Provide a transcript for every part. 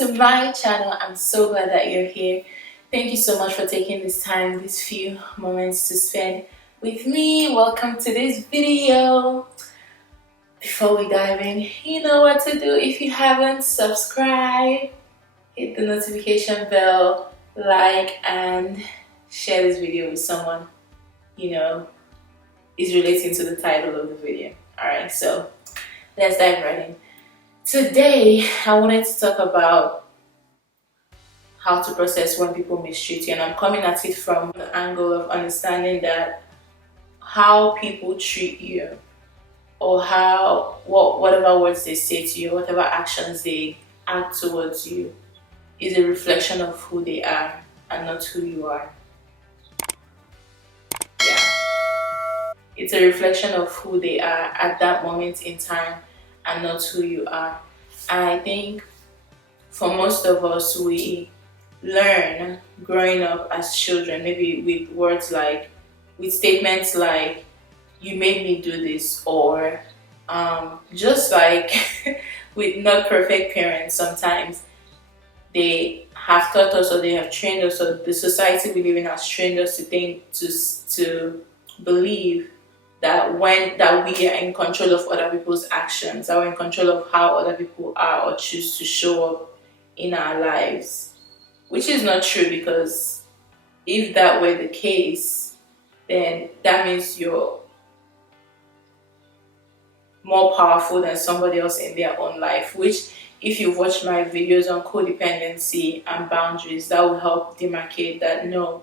to my channel. I'm so glad that you're here. Thank you so much for taking this time, these few moments to spend with me. Welcome to this video. Before we dive in, you know what to do. If you haven't, subscribe, hit the notification bell, like, and share this video with someone you know is relating to the title of the video. Alright, so let's dive right in. Today, I wanted to talk about how to process when people mistreat you, and I'm coming at it from the angle of understanding that how people treat you, or whatever words they say to you, whatever actions they act towards you, is a reflection of who they are and not who you are. Yeah, it's a reflection of who they are at that moment in time and not who you are. And I think for most of us, we learn growing up as children, maybe with statements like, you made me do this, or just like with not perfect parents, sometimes they have taught us, or they have trained us, or the society we live in has trained us to think, to believe that we are in control of other people's actions, that we're in control of how other people are or choose to show up in our lives, which is not true, because if that were the case, then that means you're more powerful than somebody else in their own life, which, if you've watched my videos on codependency and boundaries, that will help demarcate that. No,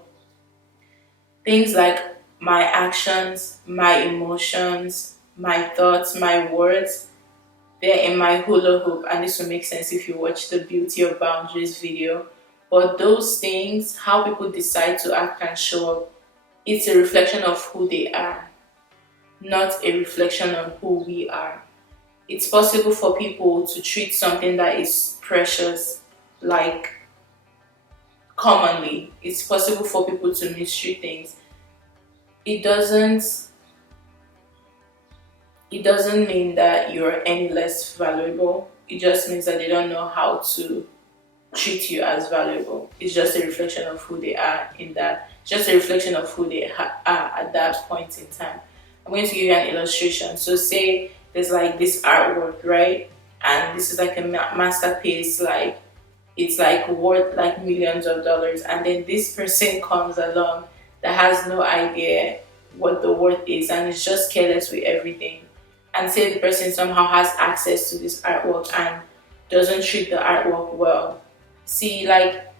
things like my actions, my emotions, my thoughts, my words, they're in my hula hoop, and this will make sense if you watch the Beauty of Boundaries video. But those things, how people decide to act and show up, it's a reflection of who they are, not a reflection on who we are. It's possible for people to treat something that is precious, like commonly. It's possible for people to mistreat things. It doesn't mean that you're any less valuable. It just means that they don't know how to treat you as valuable. It's just a reflection of who they are just a reflection of who they are at that point in time. I'm going to give you an illustration. So say there's like this artwork, right? And this is like a masterpiece, like it's like worth like millions of dollars, and then this person comes along that has no idea what the worth is and is just careless with everything, and say the person somehow has access to this artwork and doesn't treat the artwork well. See, like,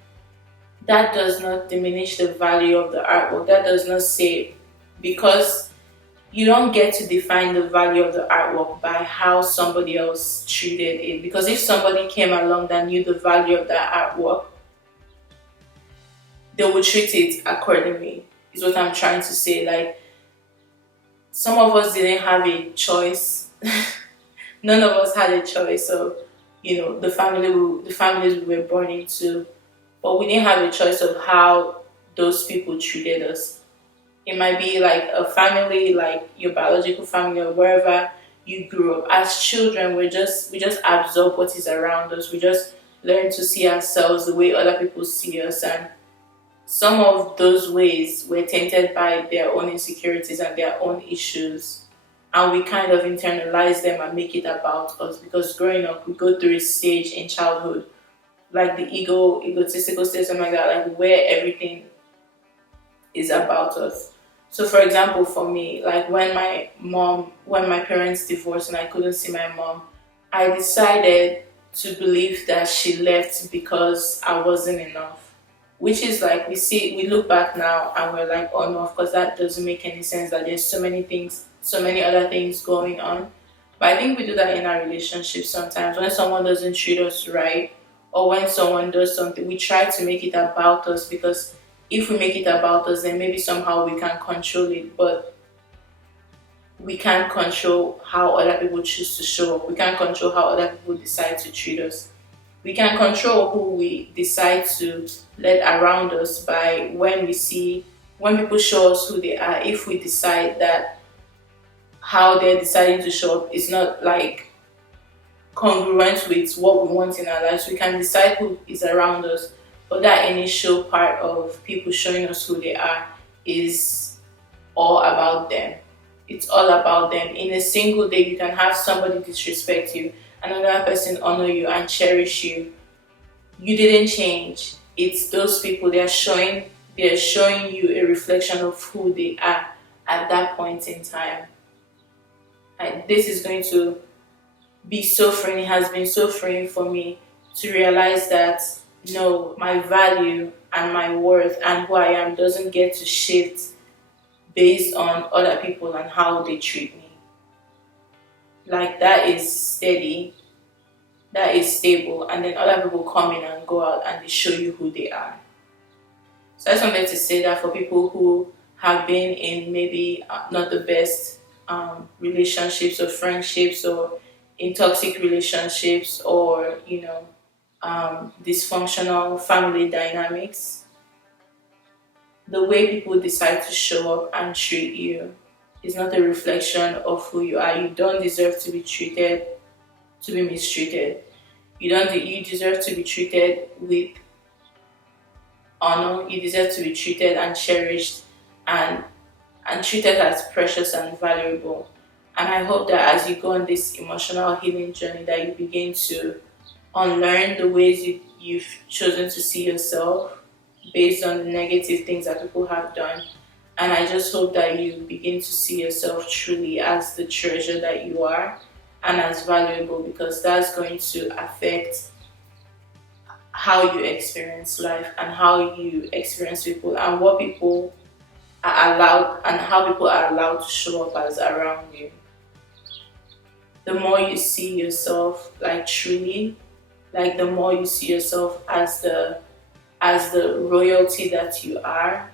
that does not diminish the value of the artwork. That does not say, because you don't get to define the value of the artwork by how somebody else treated it. Because if somebody came along that knew the value of that artwork, they would treat it accordingly, is what I'm trying to say. Like, some of us didn't have a choice. None of us had a choice of, the families we were born into, but we didn't have a choice of how those people treated us. It might be like a family, like your biological family, or wherever you grew up. As children, we just absorb what is around us. We just learn to see ourselves the way other people see us, and some of those ways were tainted by their own insecurities and their own issues, and we kind of internalize them and make it about us. Because growing up, we go through a stage in childhood, like the egotistical stage, something like that, like where everything is about us. So for example, for me, like when my parents divorced and I couldn't see my mom, I decided to believe that she left because I wasn't enough. Which is like, we look back now and we're like, oh no, of course that doesn't make any sense, that there's so many other things going on. But I think we do that in our relationships sometimes. When someone doesn't treat us right, or when someone does something, we try to make it about us, because if we make it about us, then maybe somehow we can control it. But we can't control how other people choose to show up. We can't control how other people decide to treat us. We can control who we decide to let around us by when people show us who they are. If we decide that how they're deciding to show up is not like congruent with what we want in our lives, we can decide who is around us. But that initial part of people showing us who they are is all about them. It's all about them. In a single day, you can have somebody disrespect you, another person honor you and cherish you. You didn't change. It's those people. They're showing you a reflection of who they are at that point in time. And this is going to be so freeing. It has been so freeing for me to realize that no, my value and my worth and who I am doesn't get to shift based on other people and how they treat me. Like, that is steady, that is stable, and then other people come in and go out and they show you who they are. So I just wanted to say that for people who have been in maybe not the best relationships or friendships, or in toxic relationships, or dysfunctional family dynamics, the way people decide to show up and treat you is not a reflection of who you are. You don't deserve to be mistreated. You deserve to be treated with honor. You deserve to be treated and cherished, and treated as precious and valuable. And I hope that as you go on this emotional healing journey, that you begin to unlearn the ways you've chosen to see yourself based on the negative things that people have done. And I just hope that you begin to see yourself truly as the treasure that you are and as valuable, because that's going to affect how you experience life and how you experience people and what people are allowed and how people are allowed to show up as around you. The more you see yourself truly, the more you see yourself as the royalty that you are,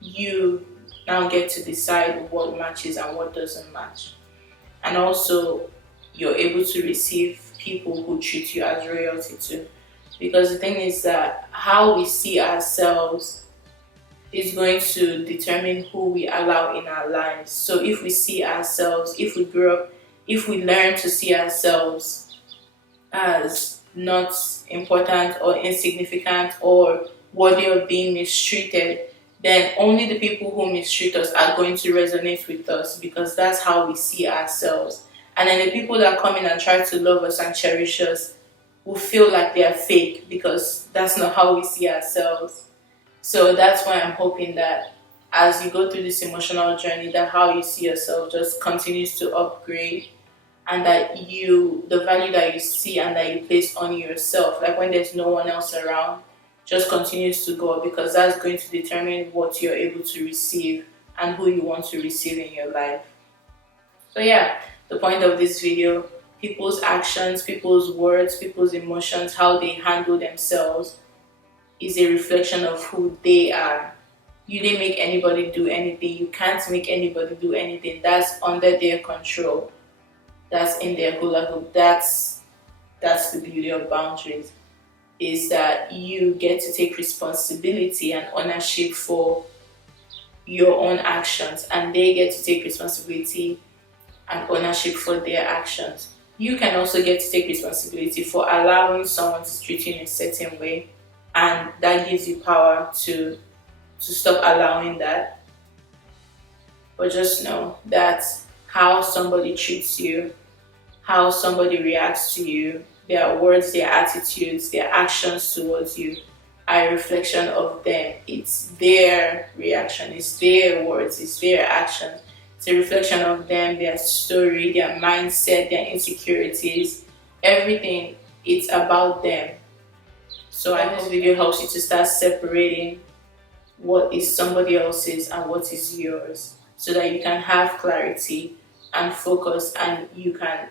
you now get to decide what matches and what doesn't match. And also, you're able to receive people who treat you as royalty too. Because the thing is that how we see ourselves is going to determine who we allow in our lives. So if we learn to see ourselves as not important or insignificant or worthy of being mistreated, then only the people who mistreat us are going to resonate with us, because that's how we see ourselves. And then the people that come in and try to love us and cherish us will feel like they are fake, because that's not how we see ourselves. So that's why I'm hoping that as you go through this emotional journey, that how you see yourself just continues to upgrade, and that the value that you see and that you place on yourself, like when there's no one else around, just continues to go up, because that's going to determine what you're able to receive and who you want to receive in your life. So yeah, the point of this video, people's actions, people's words, people's emotions, how they handle themselves is a reflection of who they are. You didn't make anybody do anything. You can't make anybody do anything. That's under their control. That's in their hula hoop. That's the beauty of boundaries, is that you get to take responsibility and ownership for your own actions, and they get to take responsibility and ownership for their actions. You can also get to take responsibility for allowing someone to treat you in a certain way, and that gives you power to stop allowing that. But just know that how somebody treats you, how somebody reacts to you, their words, their attitudes, their actions towards you are a reflection of them. It's their reaction, it's their words, it's their actions. It's a reflection of them, their story, their mindset, their insecurities, everything. It's about them. So I hope this video helps you to start separating what is somebody else's and what is yours, so that you can have clarity and focus, and you can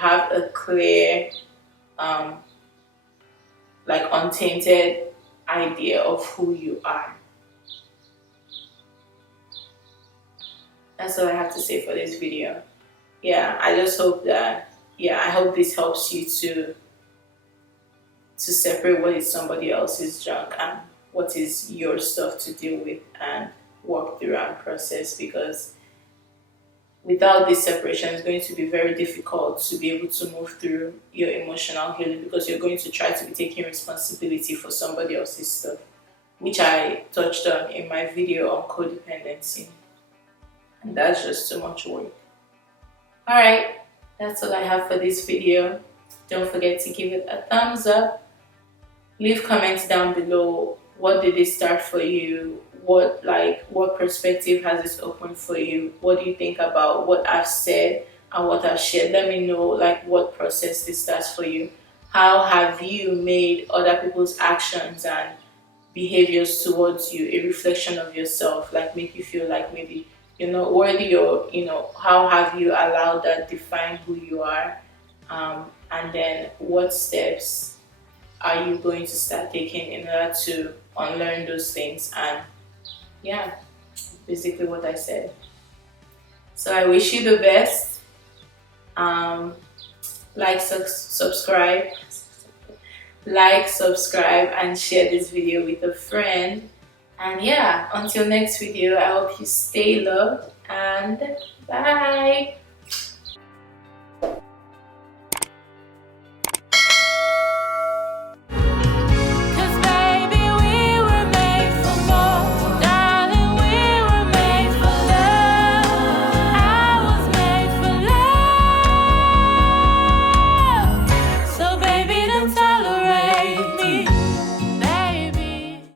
have a clear untainted idea of who you are. That's all I have to say for this video. Yeah, I just hope that I hope this helps you to separate what is somebody else's junk and what is your stuff to deal with and work through and process, because without this separation, it's going to be very difficult to be able to move through your emotional healing, because you're going to try to be taking responsibility for somebody else's stuff, which I touched on in my video on codependency. And that's just too much work. Alright, that's all I have for this video. Don't forget to give it a thumbs up. Leave comments down below. What did it start for you? What perspective has this opened for you? What do you think about what I've said and what I've shared? Let me know what process this starts for you. How have you made other people's actions and behaviors towards you a reflection of yourself, make you feel like maybe you're not worthy, or how have you allowed that define who you are? And then what steps are you going to start taking in order to unlearn those things? And yeah, basically what I said. So I wish you the best. Subscribe, and share this video with a friend. And yeah, until next video, I hope you stay loved, and bye.